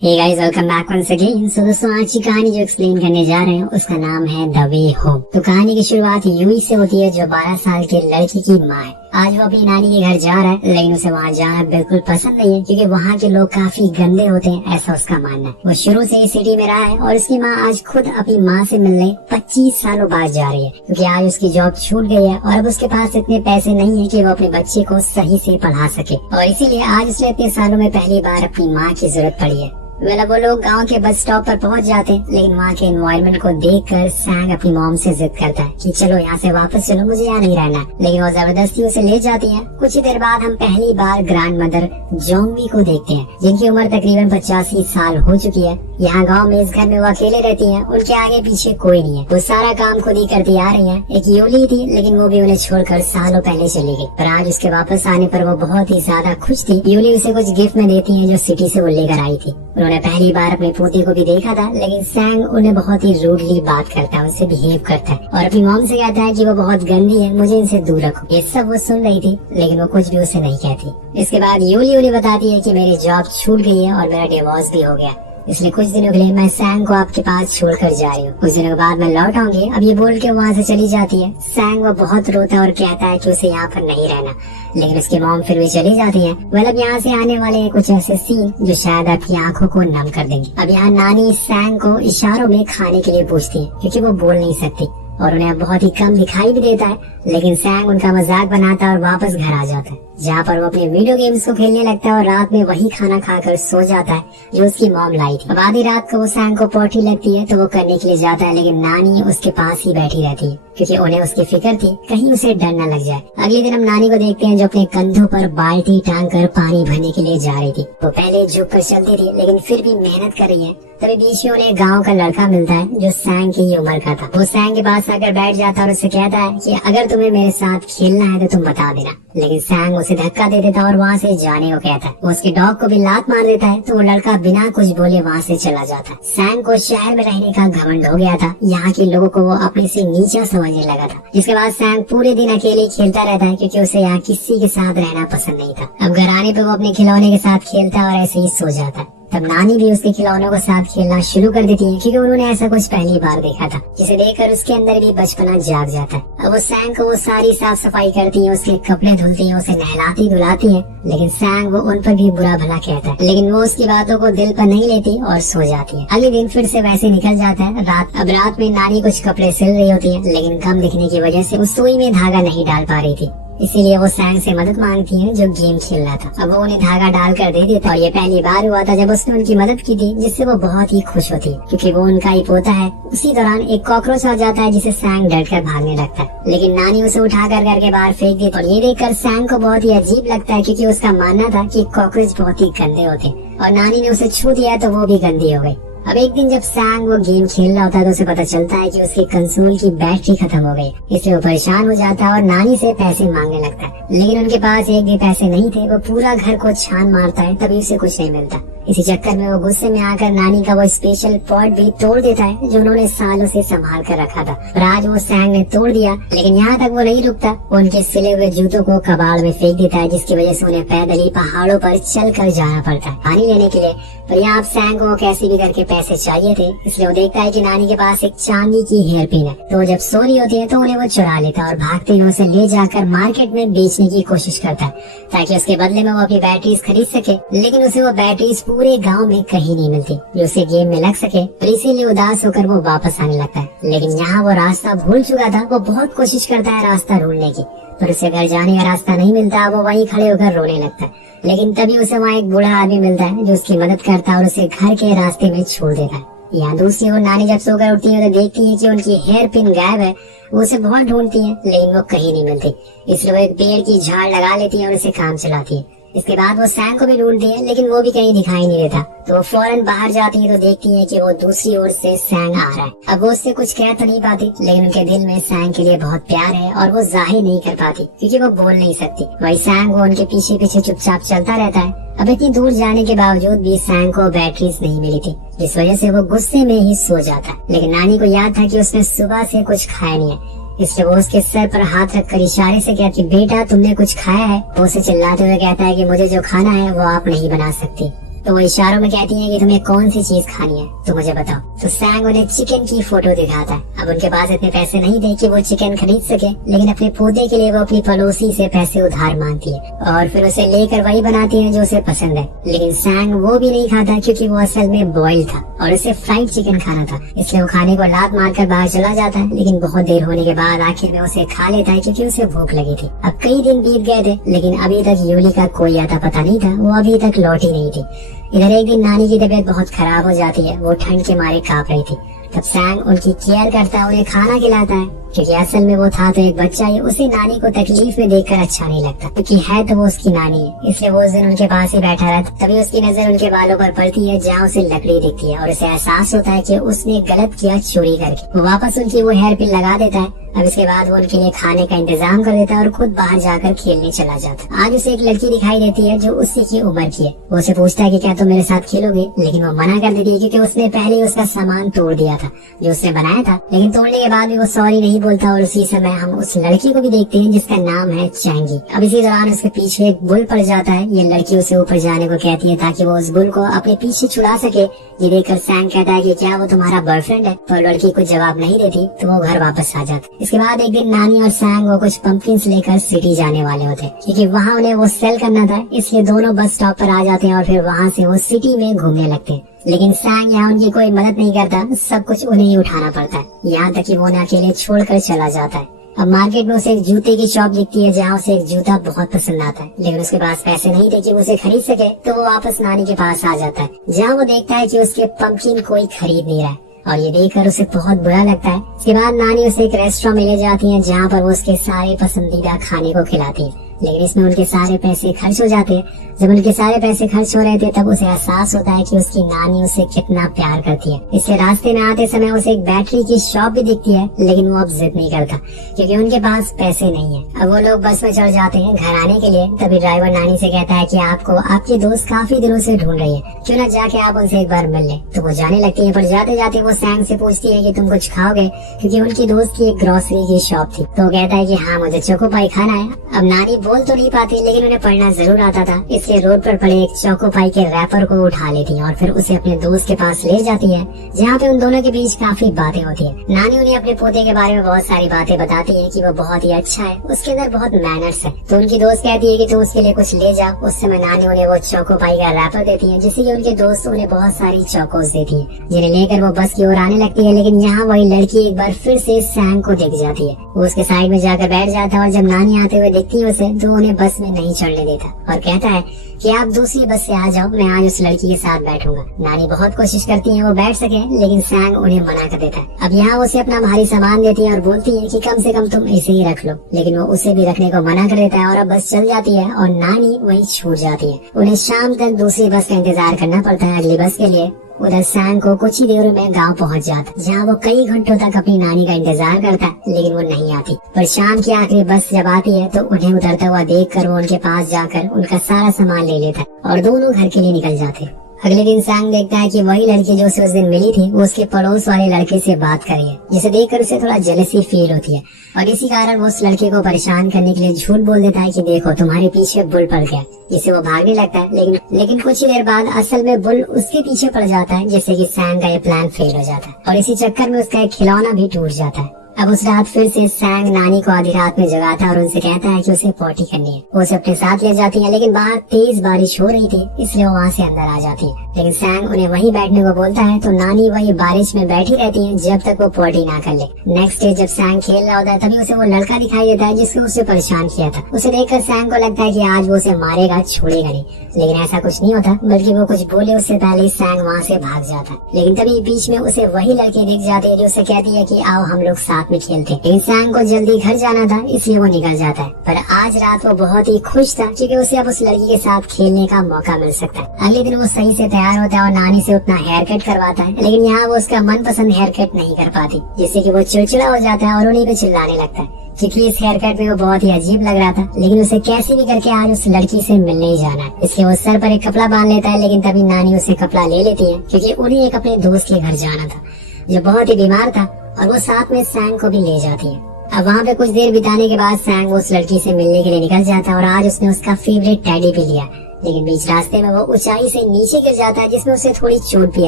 हे guys, welcome back once again. So दोस्तों, आज की कहानी जो एक्सप्लेन करने जा रहे हैं उसका नाम है द वे होम। तो कहानी की शुरुआत यूं से होती है जो 12 साल के लड़की की माँ है। आज वो अपनी नानी के घर जा रहा है, लेकिन उसे वहाँ जाना बिल्कुल पसंद नहीं है क्योंकि वहाँ के लोग काफी गंदे होते हैं, ऐसा उसका मानना है। वो शुरू से ही सिटी में रहा है और उसकी माँ आज खुद अपनी माँ से मिलने 25 सालों बाद जा रही है क्योंकि आज उसकी जॉब छूट गई है और अब उसके पास इतने पैसे नहीं है कि वो अपने बच्चे को सही से पढ़ा सके, और इसीलिए आज उसे इतने सालों में पहली बार अपनी माँ की जरूरत पड़ी है। वो लोग गांव के बस स्टॉप पर पहुंच जाते हैं, लेकिन वहाँ के एनवायरनमेंट को देखकर सैंग अपनी मॉम से जिद करता है कि चलो यहाँ से वापस चलो, मुझे यहाँ नहीं रहना। लेकिन वो जबरदस्ती उसे ले जाती है। कुछ ही देर बाद हम पहली बार ग्रैंड मदर जोंगमी को देखते हैं, जिनकी उम्र तकरीबन 85 साल हो चुकी है। यहाँ गांव में इस घर में वो अकेले रहती हैं, उनके आगे पीछे कोई नहीं है। वो सारा काम खुद ही करती आ रही हैं। एक यूली थी, लेकिन वो भी उन्हें छोड़कर सालों पहले चली गई, पर आज उसके वापस आने पर वो बहुत ही ज्यादा खुश थी। यूली उसे कुछ गिफ्ट में देती है जो सिटी से वो लेकर आई थी। उन्होंने पहली बार अपनी पोती को भी देखा था, लेकिन सैंग उन्हें बहुत ही रूडली बात करता है, उससे बिहेव करता है और अपनी मॉम से कहता है कि वो बहुत गंदी है, मुझे इनसे दूर रखो। ये सब वो सुन रही थी, लेकिन वो कुछ भी उसे नहीं कहती। इसके बाद यूली बताती है कि मेरी जॉब छूट गई है और मेरा डिवोर्स भी हो गया, इसलिए कुछ दिनों के लिए मैं सैंग को आपके पास छोड़कर जा रही हूँ। कुछ दिनों के बाद मैं लौट आऊंगी। अब ये बोल के वहाँ से चली जाती है। सैंग वो बहुत रोता है और कहता है कि उसे यहाँ पर नहीं रहना, लेकिन उसकी मॉम फिर भी चली जाती है। मतलब यहाँ से आने वाले हैं कुछ ऐसे सीन जो शायद आपकी आंखों को नम कर देंगे। अब यहाँ नानी सैंग को इशारों में खाने के लिए पूछती है क्योंकि वो बोल नहीं सकती और उन्हें अब बहुत ही कम दिखाई भी देता है, लेकिन सैंग उनका मजाक बनाता है और वापस घर आ जाता है, जहाँ पर वो अपने वीडियो गेम्स को खेलने लगता है और रात में वही खाना खाकर सो जाता है जो उसकी मॉम लाई थी। अब आधी रात को वो सैंग को पोटी लगती है तो वो करने के लिए जाता है, लेकिन नानी उसके पास ही बैठी रहती है क्योंकि उन्हें उसकी फिक्र थी कहीं उसे डर न लग जाए। अगले दिन हम नानी को देखते हैं जो अपने कंधों पर बाल्टी टांग कर पानी भरने के लिए जा रही थी। वो पहले झुक कर चलती थी, लेकिन फिर भी मेहनत कर रही है। तभी बीच में उन्हें गाँव का लड़का मिलता है जो सैंग की उम्र का था। वो सैंग के पास आकर बैठ जाता है और उससे कहता है कि अगर तुम्हें मेरे साथ खेलना है तो तुम बता देना, लेकिन सैंग उसे धक्का दे देता है और वहाँ से जाने को कहता है। वो उसके डॉग को भी लात मार देता है तो वो लड़का बिना कुछ बोले वहाँ से चला जाता है। सैंग को शहर में रहने का घमंड हो गया था, यहाँ के लोगों को वो अपने से नीचा समझने लगा था। जिसके बाद सैंग पूरे दिन अकेले खेलता रहता है क्योंकि उसे यहाँ किसी के साथ रहना पसंद नहीं था। अब घर आने पर वो अपने खिलौने के साथ खेलता है और ऐसे ही सो जाता है। तब नानी भी उसके खिलौनों के साथ खेलना शुरू कर देती है क्योंकि उन्होंने ऐसा कुछ पहली बार देखा था, जिसे देखकर उसके अंदर भी बचपना जाग जाता है। अब वो सैंग को वो सारी साफ सफाई करती है, उसके कपड़े धुलती है, उसे नहलाती धुलाती है, लेकिन सैंग वो उन पर भी बुरा भला कहता है, लेकिन वो उसकी बातों को दिल पर नहीं लेती और सो जाती है। अगले दिन फिर से वैसे निकल जाता है रात। अब रात में नानी कुछ कपड़े सिल रही होती है, लेकिन कम दिखने की वजह से उस सुई में धागा नहीं डाल पा रही थी, इसीलिए वो सैंग से मदद मांगती है जो गेम खेल रहा था। अब वो उन्हें धागा डाल कर दे देता, और ये पहली बार हुआ था जब उसने उनकी मदद की थी, जिससे वो बहुत ही खुश होती है क्योंकि वो उनका ही पोता है। उसी दौरान एक कॉकरोच आ जाता है जिसे सैंग डरकर भागने लगता है, लेकिन नानी उसे उठा कर घर के बाहर फेंक देती। और ये देखकर सैंग को बहुत ही अजीब लगता है क्योंकि उसका मानना था कि कॉकरोच बहुत ही गंदे होते हैं और नानी ने उसे छू दिया तो वो भी गंदी हो गई। अब एक दिन जब सैंग वो गेम खेल रहा होता है तो उसे पता चलता है कि उसके कंसोल की बैटरी खत्म हो गई, इसलिए वो परेशान हो जाता है और नानी से पैसे मांगने लगता है, लेकिन उनके पास एक भी पैसे नहीं थे। वो पूरा घर को छान मारता है, तभी उसे कुछ नहीं मिलता। इसी चक्कर में वो गुस्से में आकर नानी का वो स्पेशल पॉट भी तोड़ देता है जो उन्होंने सालों से संभाल कर रखा था, पर आज वो सैंग ने तोड़ दिया। लेकिन यहाँ तक वो नहीं रुकता, वो उनके सिले हुए जूतों को कबाड़ में फेंक देता है, जिसकी वजह से उन्हें पैदल ही पहाड़ों पर चल कर जाना पड़ता है पानी लेने के लिए। पर यहाँ सैंग को कैसे भी करके पैसे चाहिए थे, इसलिए वो देखता है कि नानी के पास एक चांदी की हेयर पिन है, तो जब सो रही होती है तो उन्हें वो चुरा लेता है और भागते हुए उसे ले जाकर मार्केट में बेचने की कोशिश करता है ताकि उसके बदले में वो अपनी बैटरीज खरीद सके। लेकिन उसे वो बैटरीज पूरे गांव में कहीं नहीं मिलती जो उसे गेम में लग सके, तो इसीलिए उदास होकर वो वापस आने लगता है। लेकिन यहाँ वो रास्ता भूल चुका था। वो बहुत कोशिश करता है रास्ता ढूंढने की, पर उसे घर जाने का रास्ता नहीं मिलता। वो वहीं खड़े होकर रोने लगता है, लेकिन तभी उसे वहाँ एक बूढ़ा आदमी मिलता है जो उसकी मदद करता है और उसे घर के रास्ते में छोड़ देता है। यहाँ दूसरी ओर नानी जब सोकर उठती है तो देखती है कि उनकी हेयर पिन गायब है। वो उसे बहुत ढूंढती है, लेकिन वो कहीं नहीं मिलती, इसलिए वो एक पेड़ की झाड़ लगा लेती है और उसे काम चलाती है। इसके बाद वो सैंग को भी ढूंढती है, लेकिन वो भी कहीं दिखाई नहीं देता, तो वो फौरन बाहर जाती है तो देखती है कि वो दूसरी ओर से सैंग आ रहा है। अब वो उससे कुछ कह तो नहीं पाती, लेकिन उनके दिल में सैंग के लिए बहुत प्यार है और वो जाहिर नहीं कर पाती क्योंकि वो बोल नहीं सकती। वही सैंग वो उनके पीछे पीछे चुपचाप चलता रहता है। अब इतनी दूर जाने के बावजूद भी सैंग को बैटरीज नहीं मिली थी, जिस वजह से वो गुस्से में ही सो जाता है। लेकिन नानी को याद था कि उसने सुबह से कुछ खाया नहीं है, इसलिए वो उसके सर पर हाथ रखकर इशारे से कहती, बेटा तुमने कुछ खाया है? वो उसे चिल्लाते हुए कहता है कि मुझे जो खाना है वो आप नहीं बना सकती। तो वो इशारों में कहती है कि तुम्हें कौन सी चीज खानी है तो मुझे बताओ। तो सैंग उन्हें चिकन की फोटो दिखाता है। अब उनके पास इतने पैसे नहीं थे कि वो चिकन खरीद सके, लेकिन अपने पोते के लिए वो अपनी पड़ोसी से पैसे उधार मांगती है और फिर उसे लेकर वही बनाती है जो उसे पसंद है। लेकिन सैंग वो भी नहीं खाता क्योंकि वो असल में बॉयल था और उसे फ्राइड चिकन खाना था, इसलिए वो खाने को लात मारकर बाहर चला जाता है। लेकिन बहुत देर होने के बाद आखिर में उसे खा लेता है क्योंकि उसे भूख लगी थी। अब कई दिन बीत गए थे लेकिन अभी तक यूली का कोई आता पता नहीं था, वो अभी तक लौटी नहीं थी। इधर एक दिन नानी की तबीयत बहुत खराब हो जाती है, वो ठंड के मारे कांप रही थी। तब सैंग उनकी केयर करता है, उन्हें खाना खिलाता है क्योंकि असल में वो था तो एक बच्चा ही, उसे नानी को तकलीफ में देखकर अच्छा नहीं लगता क्योंकि है तो वो उसकी नानी है। इसलिए वो उस दिन उनके पास ही बैठा रहता। तभी उसकी नजर उनके बालों पर पड़ती है जहाँ उसे लकड़ी दिखती है और उसे एहसास होता है कि उसने गलत किया चोरी करके। वो वापस उनकी वो हेयर पिन लगा देता है। अब इसके बाद वो उनके लिए खाने का इंतजाम कर देता है और खुद बाहर जाकर खेलने चला जाता है। आज उसे एक लड़की दिखाई देती है जो उसी की उम्र की है। वो उसे पूछता है कि क्या तुम मेरे साथ खेलोगे, लेकिन वो मना कर देती है क्योंकि उसने पहले ही उसका सामान तोड़ दिया था जो उसने बनाया था। लेकिन तोड़ने के बाद भी वो सॉरी नहीं बोलता और उसी समय हम उस लड़की को भी देखते हैं जिसका नाम है चैंगी। अब इसी दौरान उसके पीछे एक बुल पड़ जाता है। ये लड़की उसे ऊपर जाने को कहती है ताकि वो उस बुल को अपने पीछे छुड़ा सके। ये देखकर सैंग कहता है कि क्या वो तुम्हारा बॉयफ्रेंड है, तो लड़की कुछ जवाब नहीं देती तो वो घर वापस आ जाती। इसके बाद एक दिन नानी और सैंग वो कुछ पंपकिन्स लेकर सिटी जाने वाले होते हैं क्योंकि वहाँ उन्हें वो सेल करना था, इसलिए दोनों बस स्टॉप पर आ जाते हैं और फिर वहाँ से वो सिटी में घूमने लगते हैं। लेकिन सैंग यहाँ उनकी कोई मदद नहीं करता, सब कुछ उन्हें ही उठाना पड़ता है, यहाँ तक कि वो उन्हें अकेले छोड़कर चला जाता है। अब मार्केट में उसे एक जूते की शॉप दिखती है जहाँ उसे एक जूता बहुत पसंद आता है, लेकिन उसके पास पैसे नहीं थे कि वो उसे खरीद सके। तो वो वापस नानी के पास आ जाता है जहाँ वो देखता है कि उसके पंपकिन कोई खरीद नहीं रहा है और ये देखकर उसे बहुत बुरा लगता है। इसके बाद नानी उसे एक रेस्टोरेंट में ले जाती है जहाँ पर वो उसके सारे पसंदीदा खाने को खिलाती है, लेकिन इसमें उनके सारे पैसे खर्च हो जाते हैं। जब उनके सारे पैसे खर्च हो रहे थे तब उसे एहसास होता है कि उसकी नानी उसे कितना प्यार करती है। इससे रास्ते में आते समय उसे एक बैटरी की शॉप भी दिखती है, लेकिन वो अब जिद नहीं करता क्योंकि उनके पास पैसे नहीं है। अब वो लोग बस में चढ़ जाते हैं घर आने के लिए। तभी ड्राइवर नानी से कहता है कि आपको आपके दोस्त काफी दिनों से ढूंढ रही है, क्यों ना जाके आप उनसे एक बार मिल ले। तो वो जाने लगती है, पर जाते जाते वो सैंग से पूछती है कि तुम कुछ खाओगे, क्योंकि उनकी दोस्त की एक ग्रोसरी की शॉप थी। तो वो कहता है कि हाँ मुझे चोको पाई खाना है। अब नानी बोल तो नहीं पाती लेकिन उन्हें पढ़ना जरूर आता था, इसलिए रोड पर पड़े एक चोको पाई के रैपर को उठा लेती है और फिर उसे अपने दोस्त के पास ले जाती है जहाँ पे उन दोनों के बीच काफी बातें होती है। नानी उन्हें अपने पोते के बारे में बहुत सारी बातें बताती है कि वो बहुत ही अच्छा है, उसके अंदर बहुत मैनर्स है। तो उनकी दोस्त कहती है कि तुम उसके लिए कुछ ले जाओ। उस समय नानी उन्हें वो चोको पाई का रैपर देती है, जिससे कि उनके दोस्त उन्हें बहुत सारी चोकोस देती है, जिन्हें लेकर वो बस की ओर आने लगती है। लेकिन यहाँ वही लड़की एक बार फिर से सैंग को दिख जाती है। वो उसके साइड में जाकर बैठ जाता है और जब नानी आते हुए दिखती है उसे, तो उन्हें बस में नहीं चढ़ने देता और कहता है कि आप दूसरी बस से आ जाओ, मैं आज उस लड़की के साथ बैठूंगा। नानी बहुत कोशिश करती है वो बैठ सके, लेकिन सैंग उन्हें मना कर देता है। अब यहाँ उसे अपना भारी सामान देती है और बोलती है कि कम से कम तुम इसे ही रख लो, लेकिन वो उसे भी रखने को मना कर देता है और अब बस चल जाती है और नानी वहीं छूट जाती है। उन्हें शाम तक दूसरी बस का इंतजार करना पड़ता है अगली बस के लिए। उधर सैंग को कुछ ही देर में गांव पहुंच जाता, जहां वो कई घंटों तक अपनी नानी का इंतजार करता, लेकिन वो नहीं आती। पर शाम की आखिरी बस जब आती है तो उन्हें उतरता हुआ देखकर वो उनके पास जाकर उनका सारा सामान ले लेता है और दोनों घर के लिए निकल जाते। अगले दिन सैंग देखता है कि वही लड़की जो उसे उस दिन मिली थी वो उसके पड़ोस वाले लड़के से बात कर रही है, जिसे देखकर उसे थोड़ा जेलसी फील होती है और इसी कारण वो उस लड़के को परेशान करने के लिए झूठ बोल देता है कि देखो तुम्हारे पीछे बुल पड़ गया, जिससे वो भागने लगता है। लेकिन कुछ ही देर बाद असल में बुल उसके पीछे पड़ जाता है, जिससे कि सैंग का ये प्लान फेल हो जाता है और इसी चक्कर में उसका एक खिलौना भी टूट जाता है। अब उस रात फिर से सैंग नानी को आधी रात में जगाता है और उनसे कहता है कि उसे पॉटी करनी है। वो उसे अपने साथ ले जाती है, लेकिन बाहर तेज बारिश हो रही थी, इसलिए वो वहाँ से अंदर आ जाती है। लेकिन सैंग उन्हें वहीं बैठने को बोलता है, तो नानी वही बारिश में बैठी रहती है जब तक वो पॉटी ना कर ले। नेक्स्ट डे जब सैंग खेल रहा होता है तभी उसे वो लड़का दिखाई देता है जिसको उसे परेशान किया था। उसे देखकर सैंग को लगता है कि आज वो उसे मारेगा, छोड़ेगा नहीं, लेकिन ऐसा कुछ नहीं होता, बल्कि वो कुछ बोले उससे पहले ही सैंग वहाँ से भाग जाता है। लेकिन तभी बीच में उसे वही लड़की दिख जाती है जो उसे कहती है कि आओ हम लोग साथ में खेलते। लेकिन सैंग को जल्दी घर जाना था, इसलिए वो निकल जाता है। पर आज रात वो बहुत ही खुश था क्योंकि उसे अब उस लड़की के साथ खेलने का मौका मिल सकता है। अगले दिन वो सही से तैयार होता है और नानी से अपना हेयर कट करवाता है, लेकिन यहाँ वो उसका मनपसंद हेयर कट नहीं कर पाती, जिससे कि वो चिड़चिड़ा हो जाता है और उन्हीं पे चिल्लाने लगता है क्योंकि इस हेयर कट में वो बहुत ही अजीब लग रहा था। लेकिन उसे कैसे भी करके आज उस लड़की से मिलने ही जाना है, इसलिए वो सर पर एक कपड़ा बांध लेता है। लेकिन तभी नानी उसे कपड़ा ले लेती है क्योंकि उन्हें एक अपने दोस्त के घर जाना था जो बहुत ही बीमार था, और वो साथ में सैंग को भी ले जाती है। अब वहाँ पे कुछ देर बिताने के बाद सैंग उस लड़की से मिलने के लिए निकल जाता है और आज उसने उसका फेवरेट टेडी भी लिया, लेकिन बीच रास्ते में वो ऊंचाई से नीचे गिर जाता है, जिसमें उसे थोड़ी चोट भी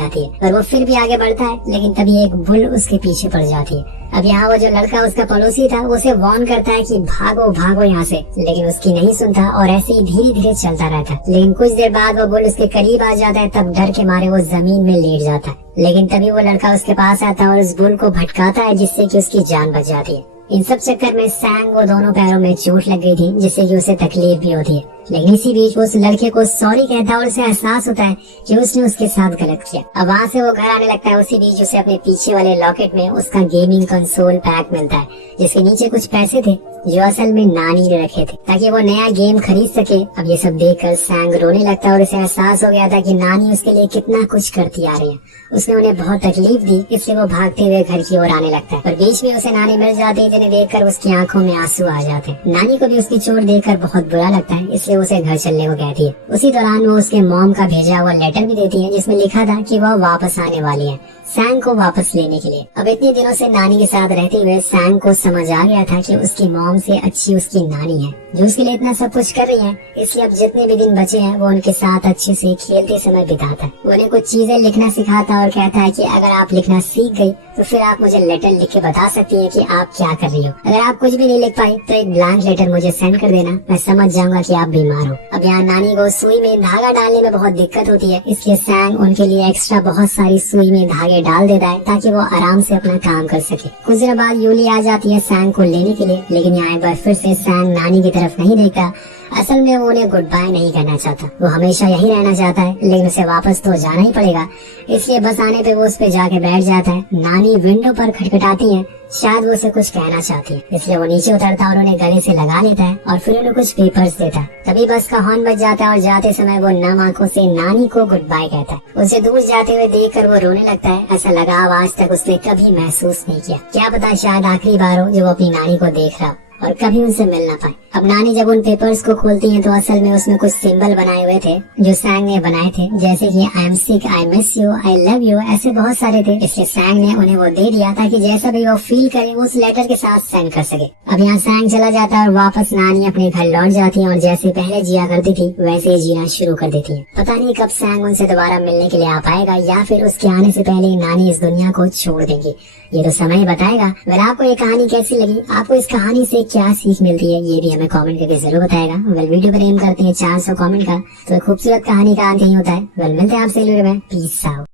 आती है, पर वो फिर भी आगे बढ़ता है। लेकिन तभी एक बुल उसके पीछे पड़ जाती है। अब यहाँ वो जो लड़का उसका पड़ोसी था वो उसे वार्न करता है कि भागो भागो यहाँ से, लेकिन उसकी नहीं सुनता और ऐसे ही धीरे धीरे चलता रहता है। लेकिन कुछ देर बाद वो बुल उसके करीब आ जाता है, तब डर के मारे वो जमीन में लेट जाता है। लेकिन तभी वो लड़का उसके पास आता है और उस बुल को भटकाता है, जिससे कि उसकी जान बच जाती है। इन सब चक्कर में सैंग को दोनों पैरों में चोट लग गई थी, जिससे कि उसे तकलीफ भी होती है। लेकिन इसी बीच वो उस लड़के को सॉरी कहता है और उसे एहसास होता है कि उसने उसके साथ गलत किया। अब वहाँ से वो घर आने लगता है। उसी बीच उसे अपने पीछे वाले लॉकेट में उसका गेमिंग कंसोल पैक मिलता है, जिसके नीचे कुछ पैसे थे जो असल में नानी ने रखे थे ताकि वो नया गेम खरीद सके। अब ये सब देखकर सैंग रोने लगता है और उसे एहसास हो गया था कि नानी उसके लिए कितना कुछ करती आ रही है। उसने उन्हें बहुत तकलीफ दी, इसलिए वो भागते हुए घर की ओर आने लगता है। पर बीच में उसे नानी मिल जाती है, जिन्हें देखकर उसकी आंखों में आंसू आ जाते हैं। नानी को भी उसकी चोट देखकर बहुत बुरा लगता है, इसलिए उसे घर चलने को कहती है। उसी दौरान वो उसके मॉम का भेजा हुआ लेटर भी देती है, जिसमें लिखा था कि वह वापस आने वाली है सैंग को वापस लेने के लिए। अब इतने दिनों से नानी के साथ रहते हुए सैंग को समझ आ गया था कि उसकी मॉम से अच्छी उसकी नानी है, जो उसके लिए इतना सब कुछ कर रही है। इसलिए अब जितने भी दिन बचे हैं वो उनके साथ अच्छे से खेलते समय बिताता है। वो उन्हें कुछ चीजें लिखना सिखाता है और कहता है कि अगर आप लिखना सीख गई तो फिर आप मुझे लेटर लिख के बता सकती हैं कि आप क्या कर रही हो। अगर आप कुछ भी नहीं लिख पाई तो एक ब्लैंक लेटर मुझे सेंड कर देना, मैं समझ जाऊंगा कि आप बीमार हो। अब यहाँ नानी को सुई में धागा डालने में बहुत दिक्कत होती है, इसलिए सैंग उनके लिए एक्स्ट्रा बहुत सारी सुई में धागे डाल देता है ताकि वो आराम से अपना काम कर सके। कुछ देर बाद यूली आ जाती है सैंग को लेने के लिए, लेकिन यहाँ एक बार फिर से सैंग नानी की तरफ नहीं देखता। असल में वो उन्हें गुड बाय नहीं करना चाहता, वो हमेशा यही रहना चाहता है, लेकिन उसे वापस तो जाना ही पड़ेगा। इसलिए बस आने पे वो उस पे जाके बैठ जाता है। नानी विंडो पर खटखटाती है, शायद वो उसे कुछ कहना चाहती है, इसलिए वो नीचे उतरता है और उन्हें गले से लगा लेता है और फिर उन्हें कुछ पेपर्स देता है। तभी बस का हॉर्न बज जाता है और जाते समय वो नम आंखों से नानी को गुड बाय कहता है। उसे दूर जाते हुए देखकर वो रोने लगता है। ऐसा लगाव आज तक उसने कभी महसूस नहीं किया। क्या पता शायद आखिरी बार हो जो वो अपनी नानी को देख रहा हो और कभी उनसे मिल ना पाए। अब नानी जब उन पेपर्स को खोलती हैं तो असल में उसमें कुछ सिंबल बनाए हुए थे जो सैंग ने बनाए थे, जैसे कि I am sick, I miss you, I love you, ऐसे बहुत सारे थे। इसलिए सैंग ने उन्हें वो दे दिया ताकि जैसा भी वो फील करे वो उस लेटर के साथ सेंड कर सके। अब यहाँ सैंग चला जाता है और वापस नानी अपने घर लौट जाती है और जैसे पहले जिया करती थी वैसे ही जीना शुरू कर देती है। पता नहीं कब सैंग उनसे दोबारा मिलने के लिए आ पाएगा या फिर उसके आने से पहले नानी इस दुनिया को छोड़ देंगी, ये तो समय बताएगा। अगर आपको ये कहानी कैसी लगी, आपको इस कहानी से क्या सीख मिलती है, ये भी हमें कमेंट करके जरूर बताएगा। वीडियो पर एम करते हैं 400 कमेंट का, तो खूबसूरत कहानी का अंत यही होता है। मिलते हैं आपसे अगली वीडियो में। Peace out.